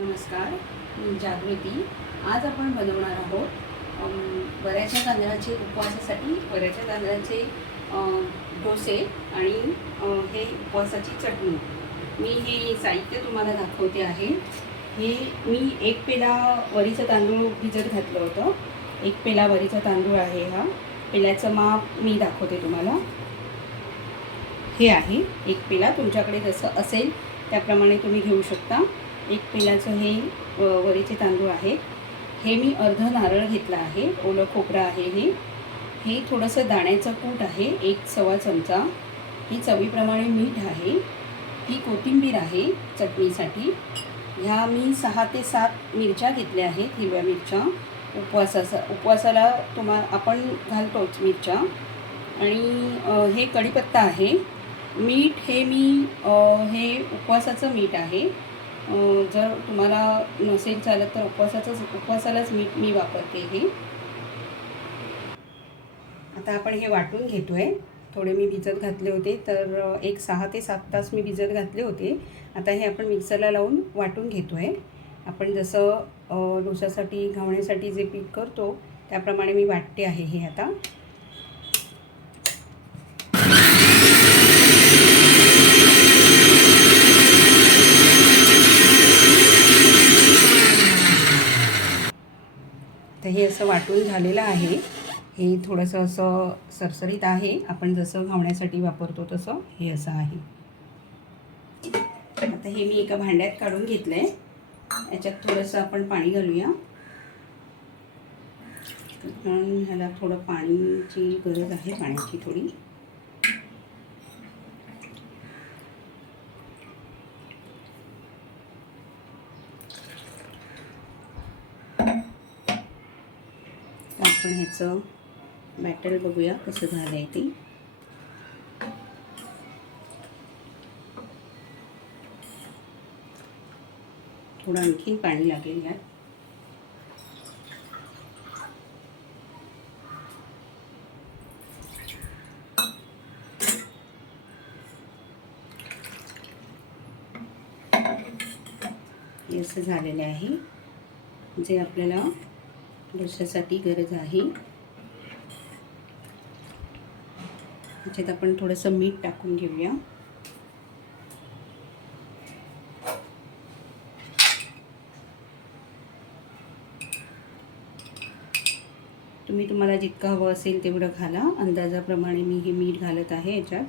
नमस्कार, मी जागृती. आज आपण बनवणार आहोत वऱ्याच्या तांदळाचे उपवासासाठी वऱ्याच्या तांदळाचे डोसे आणि हे उपवासाची चटणी. मी हे साहित्य तुम्हाला दाखवते आहे. हे मी 1 पेला वरीचं तांदूळ भिजत घातलं होतं. 1 पेला वरीचा तांदूळ आहे. हा पेल्याचं माप मी दाखवते तुम्हाला. हे आहे 1 पेला. तुमच्याकडे जसं असेल त्याप्रमाणे तुम्ही घेऊ शकता. 1 पेल्याचं हे वरीचे तांदूळ आहेत. हे मी अर्ध नारळ घेतला आहे. ओलं खोबरं आहे. हे थोडंसं दाण्याचं कूट आहे, 1 सव्वा चमचा. ही चवीप्रमाणे मीठ आहे. ही कोथिंबीर आहे चटणीसाठी. ह्या मी 6 ते 7 मिरच्या घेतल्या आहेत, हिरव्या मिरच्या. उपवासाला आपण घालतोच मिरच्या. आणि हे कढीपत्ता आहे. मीठ हे मी हे उपवासाचं मीठ आहे. जर तुम्हाला नसेल चालत तर उपवासालाच मीठ मी वापरते हे. आता आपण हे वाटून घेतो आहे. थोडे मी भिजत घातले होते, तर 6 ते 7 तास मी भिजत घातले होते. आता हे आपण मिक्सरला लावून वाटून घेतो आहे. आपण जसं डोशासाठी घावण्यासाठी जे पीठ करतो त्याप्रमाणे मी वाटते आहे हे आता. तर हे असं वाटून झालेलं आहे. हे थोडंसं असं सरसरीत आहे. आपण जसं घावण्यासाठी वापरतो तसं हे असं आहे. आता हे मी एका भांड्यात काढून घेतलं आहे. याच्यात थोडंसं आपण पाणी घालूया. कारण ह्याला थोडं पाण्याची गरज आहे, पाण्याची थोडी. आपण ह्याचं बॅटर बघूया कसं झालं आहे ते. थोडं आणखीन पाणी लागेल यात. हे असं झालेलं आहे जे आपल्याला डोश्यासाठी गरज आहे. त्याच्यात आपण थोडंसं मीठ टाकून घेऊया. तुम्हाला जितकं हवं असेल तेवढं घाला. अंदाजाप्रमाणे मी हे मीठ घालत आहे. याच्यात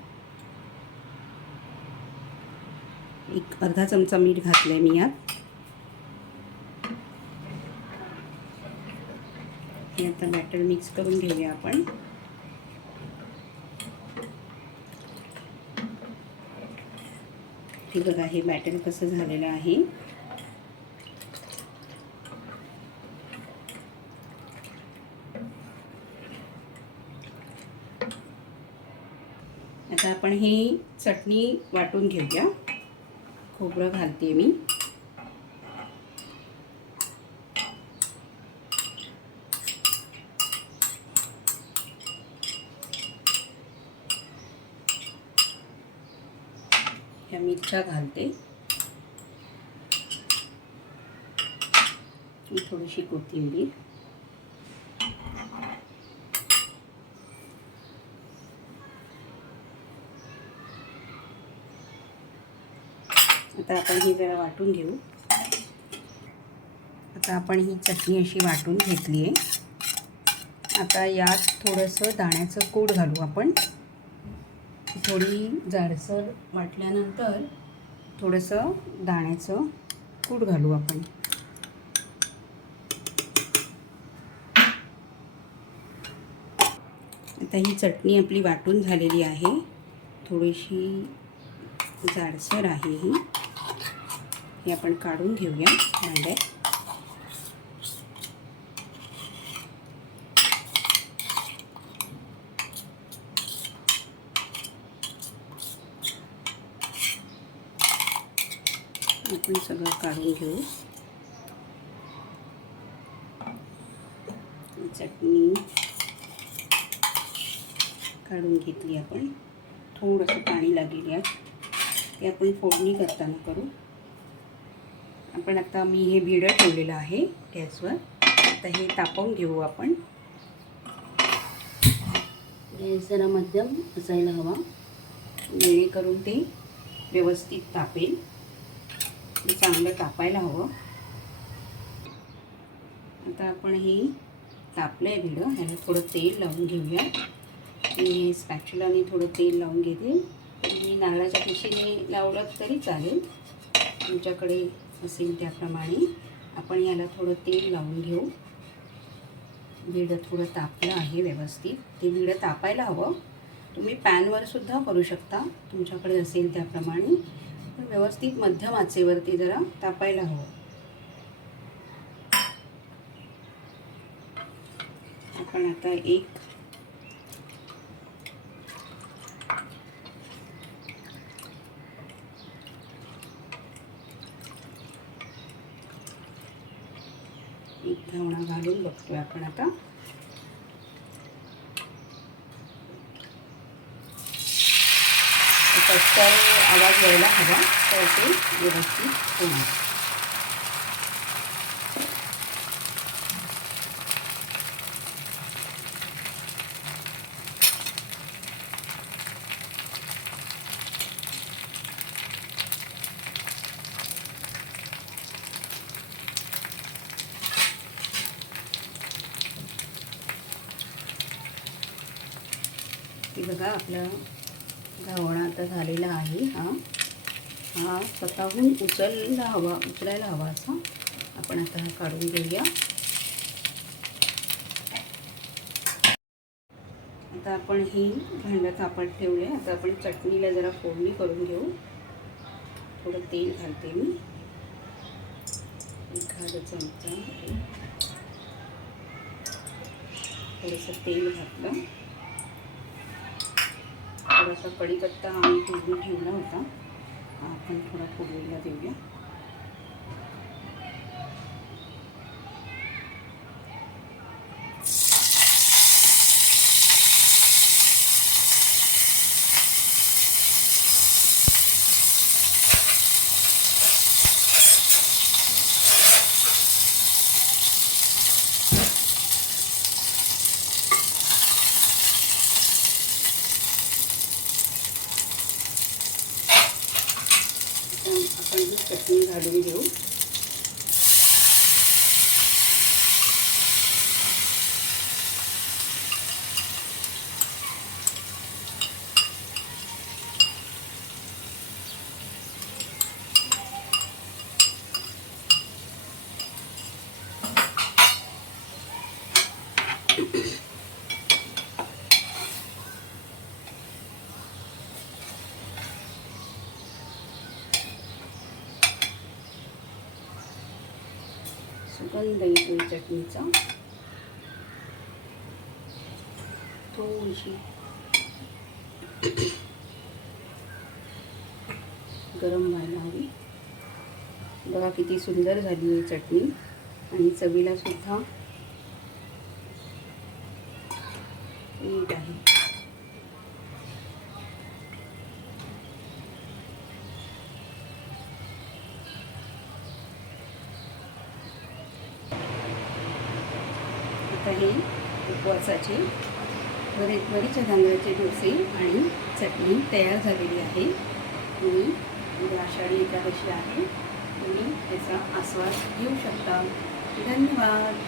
1 अर्धा चमचा मीठ घातलं आहे मी यात. हे आता बॅटर मिक्स करून घेऊया आपण. हे बघा हे बॅटर कसं झालेलं आहे. आता आपण ही चटणी वाटून घेऊया. खोबरं घालते मी. ह्या मिरच्या घालते. थोडीशी कोथिंबीर. आता आपण ही जरा वाटून घेऊ. आता आपण ही चटणी अशी वाटून घेतली आहे. आता यात थोडंसं दाण्याचं कूट घालू आपण. थोडी जाडसर वाटल्यानंतर थोडंसं दाण्याचं कूट घालू आपण. आता ही चटणी आपली वाटून झालेली आहे. थोडीशी जाडसर आहे ही. हे आपण काढून घेऊया भांड्यात. आपण सगळं काढून घेऊ. चटणी काढून घेतली आपण. थोडंसं पाणी लागेल यात. ते आपण फोडणी करताना करू. आपण आता मी हे भिडं ठेवलेलं आहे गॅसवर. आता हे तापवून घेऊ आपण. गॅस जरा मध्यम असायला हवा जेणेकरून ते व्यवस्थित तापेल. ते चांगलं तापायला हवं. आता आपण हे तापलं आहे भिडं, ह्याला थोडं तेल लावून घेऊया. मी स्पॅच्युलाने थोडं तेल लावून घेते. मी नारळाच्या पिशीने लावलं तरी चालेल, तुमच्याकडे असेल त्याप्रमाणे. आपण याला थोडं तेल लावून घेऊ. भिडं थोडं तापलं आहे व्यवस्थित. ते भिडं तापायला हवं. तुम्ही पॅनवर सुद्धा करू शकता, तुमच्याकडे असेल त्याप्रमाणे. पण व्यवस्थित मध्यम आचेवरती जरा तापायला हवं. आपण आता एक घावणा घालून बघतोय आपण आता. त्याचा आवाज यायला हवा तर ते व्यवस्थित होणार. की बघा आपला घावणा आता झालेला आहे. हा स्वतःहून उचलायला हवा असा. आपण आता हा काढून घेऊया. आता आपण ही भांडं तापत ठेवले. आता आपण चटणीला जरा फोडणी करून घेऊ. थोडं तेल घालते मी, एखादा चमचा. थोडंसं तेल घातलं. थोडासा कढीपत्ता आम्ही फोडून ठेवला होता, आपण थोडा फोडणीला देऊया. आपण ही चटणी घालून घेऊ. सुगंध येतोय चटणीचा. थोडीशी गरम व्हायला हवी. बघा किती सुंदर झाली आहे चटणी आणि चवीला सुद्धा मीठ आहे. आता हे उपवासाचे वरीच्या तांदळाचे डोसे आणि चटणी तयार झालेली आहे. तुम्ही आषाढी एकादशी आहे, तुम्ही त्याचा आस्वाद घेऊ शकता. धन्यवाद.